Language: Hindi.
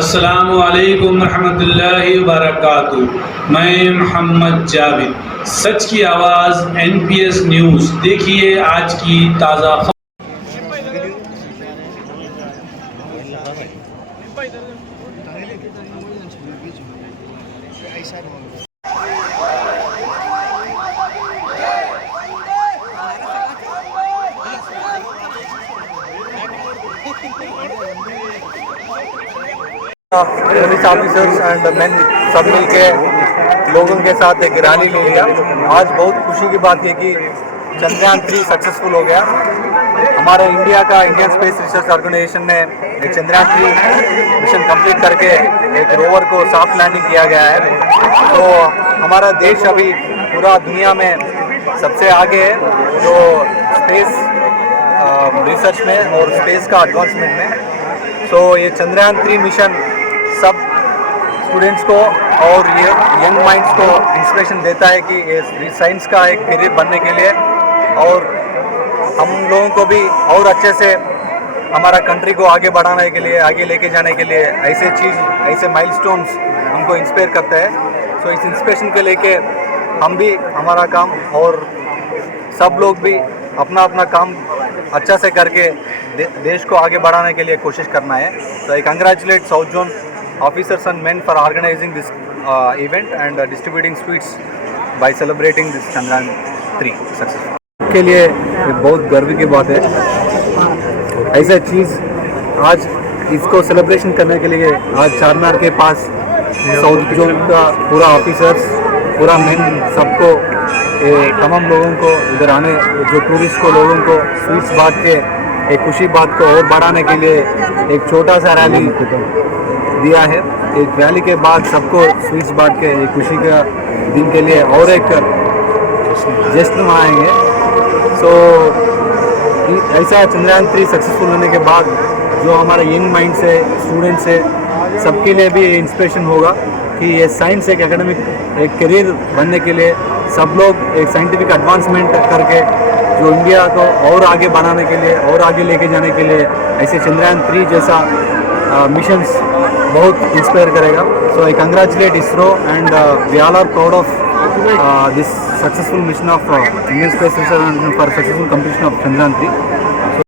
अस्सलामु अलैकुम रहमतुल्लाहि व बरकातुहू। मैं मोहम्मद जावेद, सच की आवाज़ NPS न्यूज़। देखिए आज की ताज़ा खबर। पुलिस ऑफिसर्स एंड मैन सब मिल के लोगों के साथ एक रैली ले लिया। आज बहुत खुशी की बात है कि चंद्रयान 3 सक्सेसफुल हो गया। हमारे इंडिया का इंडियन स्पेस रिसर्च ऑर्गेनाइजेशन ने एक चंद्रयान 3 मिशन कंप्लीट करके एक रोवर को सॉफ्ट लैंडिंग किया गया है। तो हमारा देश अभी पूरा दुनिया में सबसे आगे है जो स्पेस रिसर्च में और स्पेस का एडवांसमेंट में। तो ये चंद्रयान 3 मिशन सब स्टूडेंट्स को और ये यंग माइंड्स को इंस्पिरेशन देता है कि ये साइंस का एक करियर बनने के लिए और हम लोगों को भी और अच्छे से हमारा कंट्री को आगे बढ़ाने के लिए, आगे लेके जाने के लिए ऐसे माइलस्टोन्स हमको इंस्पायर करते हैं। सो इस इंस्पिरेशन के लेके हम भी हमारा काम और सब लोग भी अपना अपना काम अच्छा से करके देश को आगे बढ़ाने के लिए कोशिश करना है। तो I congratulate South Zone officers and men for organising this event and distributing sweets by celebrating this Chandrayaan 3 success के लिए बहुत गर्व की बात है। ऐसा चीज़ आज इसको सेलिब्रेशन करने के लिए आज चारमीनार के पास साउथ जोन का पूरा ऑफिसर्स, पूरा मेन सबको तमाम लोगों को इधर आने, जो टूरिस्ट को लोगों को स्वीट्स बांट के एक खुशी बात को और बढ़ाने के लिए एक छोटा सा रैली दिया है। एक रैली के बाद सबको स्वीट्स बांट के एक खुशी का दिन के लिए और एक जश्न मनाएंगे। सो ऐसा चंद्रयान 3 सक्सेसफुल होने के बाद जो हमारा यंग माइंड से स्टूडेंट्स है सबके लिए भी इंस्पिरेशन होगा कि ये साइंस एक एकेडमिक एक करियर बनने के लिए सब लोग एक साइंटिफिक एडवांसमेंट करके जो इंडिया को और आगे बढ़ाने के लिए और आगे लेके जाने के लिए ऐसे चंद्रयान 3 जैसा मिशंस बहुत इंस्पायर करेगा। So I congratulate ISRO and we all are proud of this successful mission of Indian space research for successful completion of Chandrayaan 3।